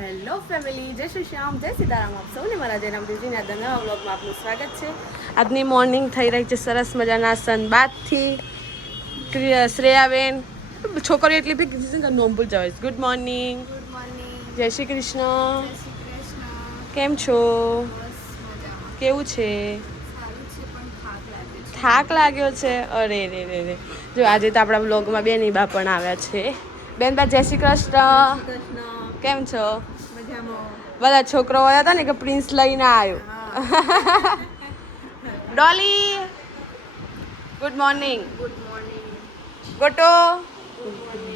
Hello family, જય શ્રી શ્યામ, જય સીતારામ. આપ સૌને મારા જયરામ દેવજીના નવા વ્લોગમાં આપનું સ્વાગત છે. આજની મોર્નિંગ થઈ રહી છે સરસ મજાના સનબાથથી. શ્રેયાબેન છોકરીઓ એટલી બી કીધી છે કે નોમ ભૂલ જવાય. Good morning. Good morning. જય શ્રી કૃષ્ણ. જય શ્રી કૃષ્ણ. કેમ છો? બસ મજામાં. કેવું છે? સારું છે પણ થાક લાગે છે. થાક લાગ્યો છે? અરે રે રે રે. જો આજે તો આપણા વ્લોગમાં બેની બા પણ આવ્યા છે. બેન બા જય શ્રી કૃષ્ણ. કેમ છો? મજામાં. બધા છોકરો આવ્યા હતા ને કે પ્રિન્સ લઈને આવ્યો. Dolly good morning. Good morning. ગોટો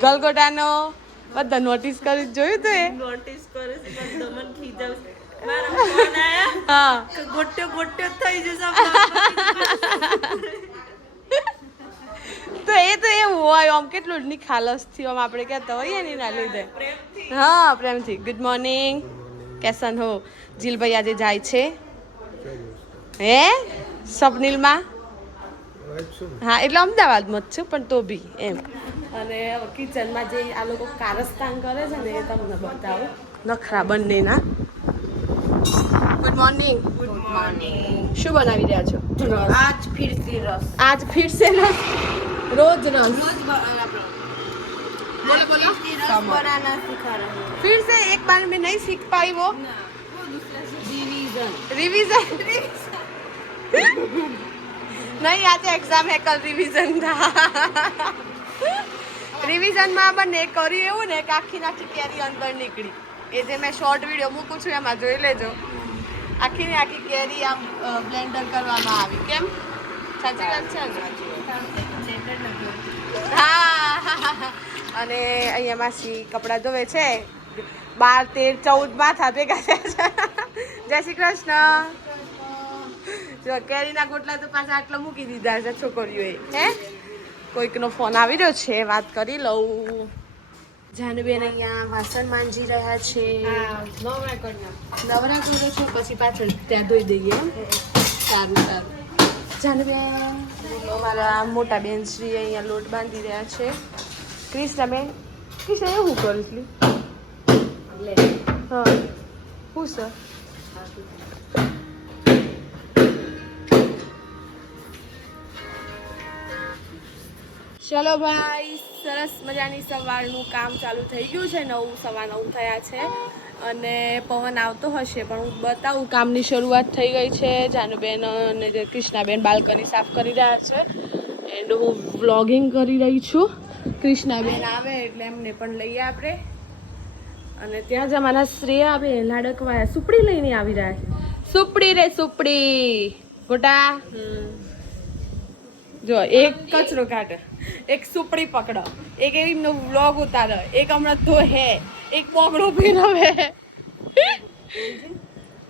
ગલગોટાનો બધા નોટિસ કરી જોયું તો એ નોટિસ કરે છે પણ તમને ખીજાવ મારો ફોન આયા હા કે ગોટ્યો ગોટ્યો થઈ જશે. તો એવું હોય આમ કેટલું નિખાલસ થયું આમ આપણે કહેતા હોઈએ ને એના લીધે. પ્રેમથી. હા પ્રેમથી. Good morning. કેસન હો જીલભાઈ આજે જાય છે હે સપનીલમાં. હા એટલે અમદાવાદમાં જ છું પણ તો બી એમ. અને કિચનમાં જે આ લોકો કારસ્તાન કરે છે ને એ તમને બતાવો નખરા બંનેના. Good morning. Good morning. શું બનાવી રહ્યા છો? आज फिर से रस. आज फिर से रस. रोज रस. रोज बोलो बोलो. रस बनाना सिखा रहे हैं. फिर से एक बार में नहीं सीख पाई वो ना वो दूसरा से रिवीजन. रिवीजन. नहीं आज एग्जाम है कल रिवीजन था. રિવિઝનમાં બંને કર્યું એવું ને કે આખી નાખી કેરી અંદર નીકળી. એ જે મેં શોર્ટ વિડીયો મૂકું છું એમાં જોઈ લેજો. આખી ને આખી કેરી આમ બ્લેન્ડર કરવામાં આવી. કેમ? સાચી વાત છે ને? હા. અને અહીંયા માસી કપડાં ધોવે છે. 12, 13, 14 માથા ભેગા થયા છે. જય શ્રી કૃષ્ણ. જો કેરીના ગોટલા તો પાછા આટલા મૂકી દીધા છે છોકરીઓએ. હે કોઈકનો ફોન આવી રહ્યો છે, વાત કરી લઉં. જાનુબેન અહીંયા વાસણ માંજી રહ્યા છે. નવરા કરો છો પછી પાછળ ત્યાં ધોઈ દઈએ એમ. સારું. જાનુબેન મારા મોટા બેન શ્રી અહીંયા લોટ બાંધી રહ્યા છે. ક્રિષ્નાબેન ક્રિષ્ના એવું કરીશ લી હા હું સર ચલો ભાઈ સરસ મજાની સવારનું કામ ચાલુ થઈ ગયું છે. 9:09 થયા છે અને પવન આવતો હશે પણ હું બતાવું. કામની શરૂઆત થઈ ગઈ છે. જાનુબેન અને કૃષ્ણાબેન બાલ્કની સાફ કરી રહ્યા છે એન્ડ હું વ્લોગિંગ કરી રહી છું. કૃષ્ણાબેન આવે એટલે એમને પણ લઈએ આપણે. અને ત્યાં જ અમારા શ્રેયાબેન લાડકવાયા સુપડી લઈને આવી રહ્યા છે. સુપડી રે સુપડી ગોટા. જો એક કચરો કાઢે, એક સુપડી પકડો, એક એવી વ્લોગ ઉતારે, એક હમણાં તો હે, એક બોગડો ફેરવે.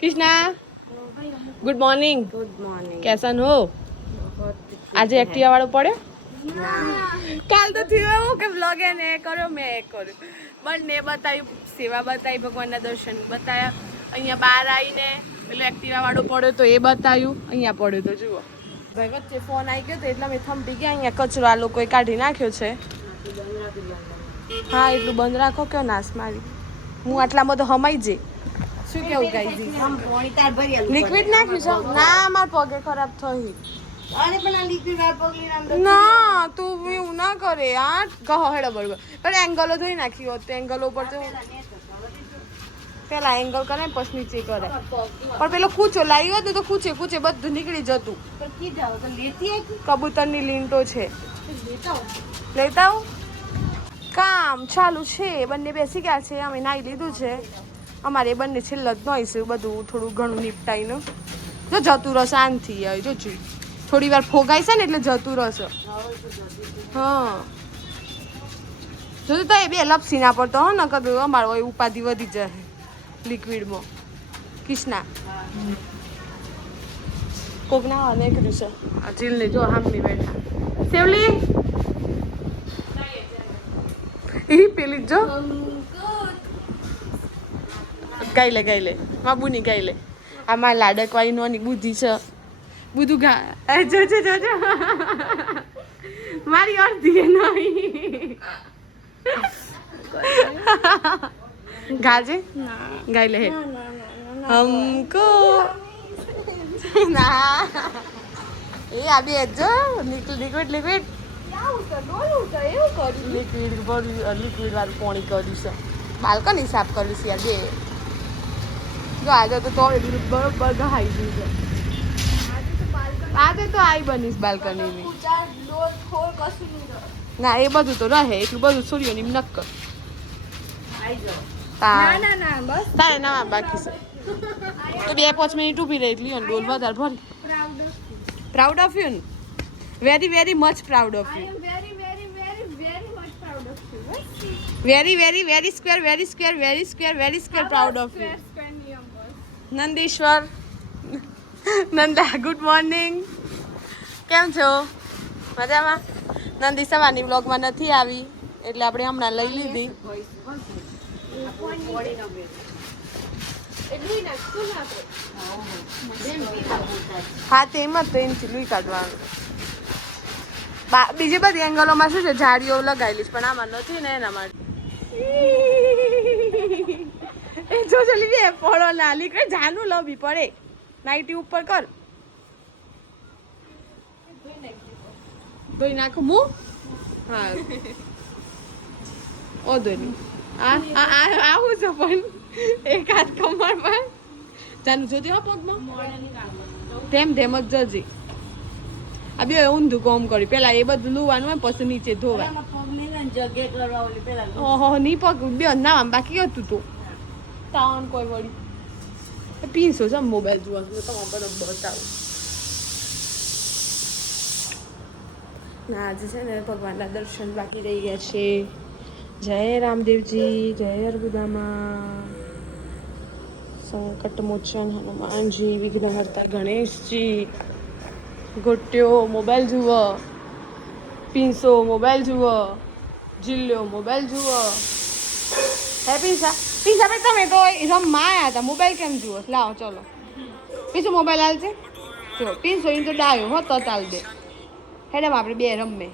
Krishna good morning. Good morning. કેસન હો? આજે એક્ટિવા વાળો પડ્યો? કાલ તો થયું એવું કે વ્લોગે ને એ કર્યો મેં એ કર્યું. બંને બતાવ્યું, સેવા બતાવી, ભગવાનના દર્શન બતાવ્યા. અહીંયા બહાર આવીને પેલો એક્ટિવા વાળો પડ્યો તો એ બતાવ્યું. અહીંયા પડ્યો તો જુઓ ભાઈ. વચ્ચે ફોન આવી ગયો તો એટલે અમે થંભી ગયા. અહીંયા કચરો આ લોકોએ કાઢી નાખ્યો છે. હા એટલું બંધ રાખો. કયો નાશ મારી હું આટલામાં તો હમાઈ જઈ. શું કેવું ગાઈ? हम पानी तार भरी લિક્વિડ નાખ્યું છે? ના મારા પગે ખરાબ થઈ. अरे पण આ liquid આ પગલી નામ તો ના તું એવું ના કરે. આ કહો હેડો બરોબર. પણ એંગલો ધોઈ નાખી હોત તો એંગલો ઉપર તો પેલા એંગલ કરે પછી નીચે કરે. પણ પેલો કૂચો લાવ્યો હતો તો કૂચે બધું નીકળી જતું. પર કી જાવ તો લેતી હે કે કબૂતરની લીંટો છે. લેતા લેતા આવું. કામ ચાલુ છે. બંને બેસી ગયા છે. અમે નાહી લીધું છે. અમારે બંને છેલ્લા જ નોઈશું બધું થોડું ઘણું નીપટાઈને. જો જતું રહે શાંતિ આવી. જો થોડી વાર ફોગાય છે ને એટલે જતું રહેશે. હા જો તો એ બે લપસી ના પડતો હો ને કદું અમારો હોય ઉપાધિ વધી જાય લિક્વિડમાં. કૃષ્ણા કોક ના અને કર્યું છે આ જીલને જો હામની બેઠા. સેવલી એ પેલી જો ગાઈ લે બાબુની ગાઈ લે. આમાં લાડકવાળી નોની બુદ્ધિ છે. બધું ગા જોજો મારી અડધી નહીં. ગાજે ના ગાઈ લે હેડ ના ના ના हमको ના એ આ બે જો લિક્વિડ લિક્વિડ લિક્વિડ વાળું પાણી કર્યું છે બાલ્કની સાફ કર્યું છે યાર બે જો આજે તો બરોબર ગહાઈ ગયું છે આજે તો આઈ બનીશ બાલ્કનીની ના એ બધું તો રહે એટલું બધું સૂર્યની નક્કર ના ના ના બસ તારે નવા બાકી છે તો 2-5 મિનિટ ઊભી રહી એટલી ડોલ વધારે ભરી proud of you very very much proud of you very square proud of you Nandishwar Nanda good morning કેમ છો મજામાં નંદી સવારની વ્લોગમાં નથી આવી એટલે આપણે હમણાં લઈ લીધી હા તેમ જ તો એનથી લઈ કાઢવાનું બીજી બધી એંગલોમાં શું છે ઝાડીઓ લગાવેલી છે પણ આમાં નથી ને એના માટે એ જો ચલી બે ફળો નાલી કર જાનું લબી પડે નાઈટી ઉપર કર ધોઈ નાખું હું હા ઓ ધોઈ આવું છે પણ એક હાથ કમર પર જાનું જોતી હો પગમાં તેમ જ જજી આ બે ઊંધું કોમ કર્યું પેલા એ બધું લુવાનું હોય પછી નીચે ધોવાય ઓહો ની પગ બે ના બાકી હતું તું તાવન કોઈ વળી પીસો છે મોબાઈલ જોવા તમારે બરોબર બતાવું ના આજે છે ને ભગવાનના દર્શન બાકી રહી ગયા છે જય રામદેવજી જય અર્બુદામાં સંકટ મોચન હનુમાનજી વિઘ્નહર્તા ગણેશજી ગોટ્યો મોબાઈલ જુઓ પીંસો મોબાઈલ જુઓ જિલ્લ્યો મોબાઈલ જુઓ હે પીંસા પીંસા ભાઈ તમે તો રમવા આવ્યા હતા મોબાઈલ કેમ જુઓ લાવો ચલો પીંસો મોબાઈલ હાલ છે જો પીંસો એ તો ડાયો હો તો ચાલ દે હેડમ આપણે બે રમે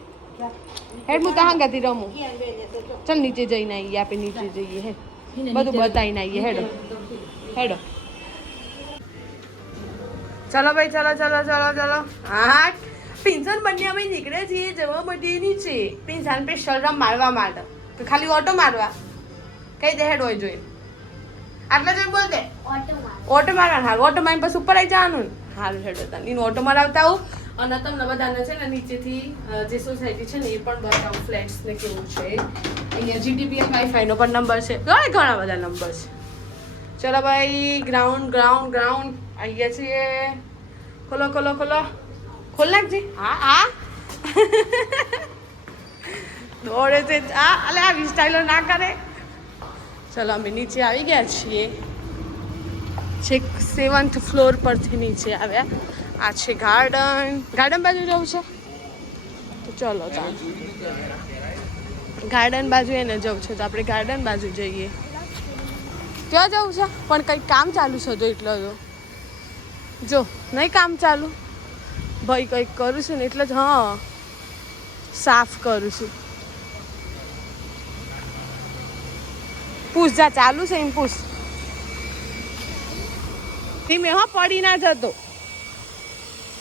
હેડ હું તો હાંગાથી રમું ચાલ નીચે જઈને આવીએ આપણે નીચે જઈએ હે બધું બતાવીને આવીએ હેડો હેડો ચલો ભાઈ ચલો હા પિંસન બંને અમે નીકળે છીએ જવા માટે નીચે પિંસાન સ્પેશિયલ રમ મારવા માટે તો ખાલી ઓટો મારવા કઈ દે હેડ હોય જોઈ આટલા જોઈ બોલ દે ઓટો મારવા હા ઓટો મારીને પછી ઉપર આવી જવાનું હારું હેડો તા એનો ઓટો મારવતા આવું અને તમને બધાને છે ને નીચેથી જે સોસાયટી છે ને એ પણ બતાવું ફ્લેટ્સ ને કેવું છે અહીંયા જીટીપીએલ વાઈફાઈનો પણ નંબર છે ઘણા બધા નંબર છે ચલો ભાઈ ગ્રાઉન્ડ અહીંયા છીએ ખોલો ખોલ નાખજે હા દોડે છે અલે આવી સ્ટાઈલો ના કરે ચલો અમે નીચે આવી ગયા છીએ છેક 7th ફ્લોર પરથી નીચે આવ્યા આ છે ગાર્ડન બાજુ જવું છે તો ચલો ચાલ ગાર્ડન બાજુ એને જવું છે તો આપણે ગાર્ડન બાજુ જઈએ ક્યાં જવું છે પણ કંઈક કામ ચાલુ છે તો એટલો જો નહીં કામ ચાલુ ભાઈ કંઈક કરું છું ને એટલે જ હા સાફ કરું છું પૂછ જા ચાલુ છે એમ પૂછ ધીમે હા પડી ના જતો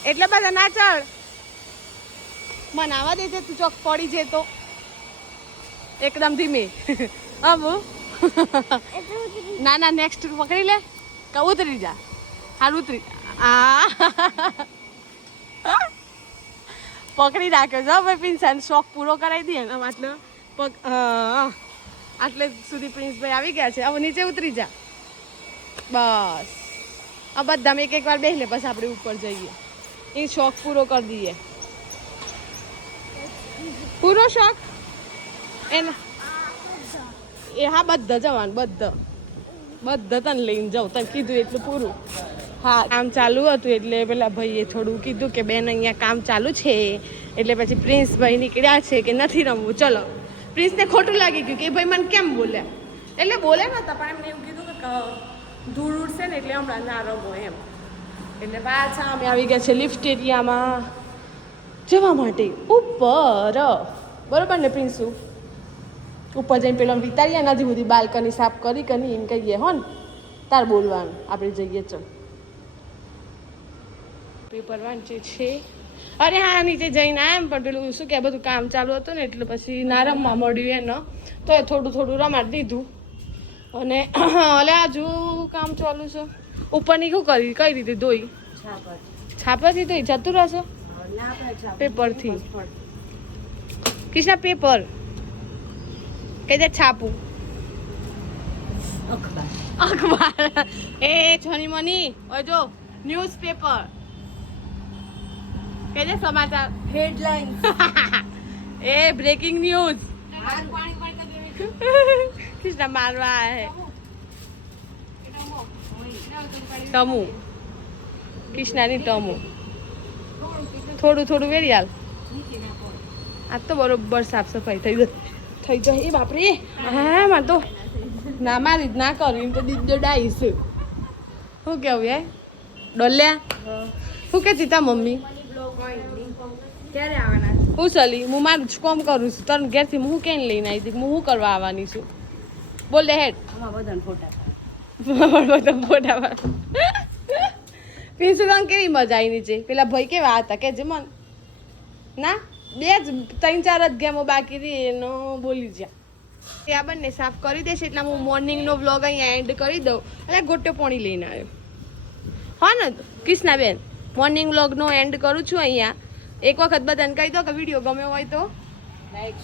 એટલે બધા ના ચડ મને આવા દે તું ચોક પડી જતો એકદમ ધીમે હા બહુ ના નેક્સ્ટ પકડી લે કે ઉતરી જા હાલ ઉતરી પકડી રાખ્યો છો ભાઈ પિન્સાનો શોખ પૂરો કરાવી દઈએ ને આટલો પગ આટલે સુધી પ્રિન્સભાઈ આવી ગયા છે હવે નીચે ઉતરી જા બસ આ બધામાં એક વાર બેસી લે પછી આપણે ઉપર જઈએ એ શોખ પૂરો કરી દઈએ પૂરો શોખ એના એ હા બધા જવાનું બધા તને લઈને જાઉં તને કીધું એટલું પૂરું હા કામ ચાલુ હતું એટલે પેલા ભાઈએ થોડું કીધું કે બેન અહીંયા કામ ચાલુ છે એટલે પછી પ્રિન્સભાઈ નીકળ્યા છે કે નથી રમવું ચલો પ્રિન્સને ખોટું લાગી ગયું કે ભાઈ મને કેમ બોલ્યા એટલે બોલે નતા પણ એમને એવું કીધું કે ધૂળ ઉડશે ને એટલે હમણાં ના રમો એમ એટલે પાછા અમે આવી ગયા છે લિફ્ટ એરિયામાં જવા માટે ઉપર બરોબર ને પ્રિન્સુ ઉપર જઈને પેલો વિતારીએ નથી બધી બાલ્કની સાફ કરી કે નહીં એમ કહીએ હો ને તાર બોલવાનું આપણે જઈએ ચલ પેપર વાંચે છે અરે હા નીચે જઈને આમ પણ પેલું શું કે બધું કામ ચાલુ હતું ને એટલે પછી ના રમવા મળ્યું એને તો એ થોડું થોડું રમાડી દીધું અને એટલે હજુ કામ ચાલુ છે ઉપરની શું કરી કઈ રીતે ધોઈ છાપાથી ધોઈ જતું રહેશે પેપરથી કૃષ્ણા પેપર કઈ દે છાપું અખબાર એ છોની મની ઓય જો ન્યૂઝ પેપર કઈ દે સમાચાર હેડલાઇન એ બ્રેકિંગ ન્યૂઝ કૃષ્ણા મારવા હે ટમુ કૃષ્ણાની ટમુ થોડું થોડું વેરિયાલ આજ તો બરોબર સાફ સફાઈ થઈ જાય એ બાપરે હા માં તો ના મારી ના કરું એમ તો દીજો ડાઈશ શું કેવું એ ડોલ્યા શું કે તા મમ્મી ક્યારે આવવાના હું ચલી હું મારું જ કામ કરું છું તને ઘેરથી હું કેમ લઈને આવી હતી હું કરવા આવવાની છું બોલ દે હેડ બધાને ફોટા બધા ફોટા પીસું કેવી મજા આવી નીચે પેલા ભાઈ કેવા હતા કે જે મન ના બે જ 3-4 જ ગેમો બાકી રહી એનો બોલી જ્યાં એ આ બંને સાફ કરી દેશે એટલે હું મોર્નિંગનો વ્લોગ અહીંયા એન્ડ કરી દઉં એટલે ગોટે પાણી લઈને આવ્યો હા ને કૃષ્ણાબેન મોર્નિંગ વ્લોગનો એન્ડ કરું છું અહીંયા એક વખત બધાને કહી દો કે વિડીયો ગમ્યો હોય તો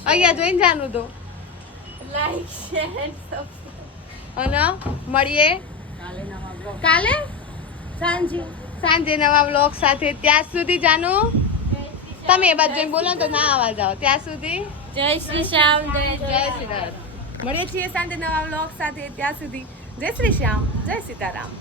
અહીંયા જોઈને જાનું તો લાઈક શેર સબસ્ક્રાઇબ અને મળીએ કાલે સાંજે નવા વ્લોગ સાથે ત્યાં સુધી જાનું તમે એ બાદ જઈને બોલો તો ના આવા જાઓ ત્યાં સુધી જય શ્રી શ્યામ જય શ્રી રામ મળીએ છીએ સાંજે નવા વ્લોગ સાથે ત્યાં સુધી જય શ્રી શ્યામ જય સીતારામ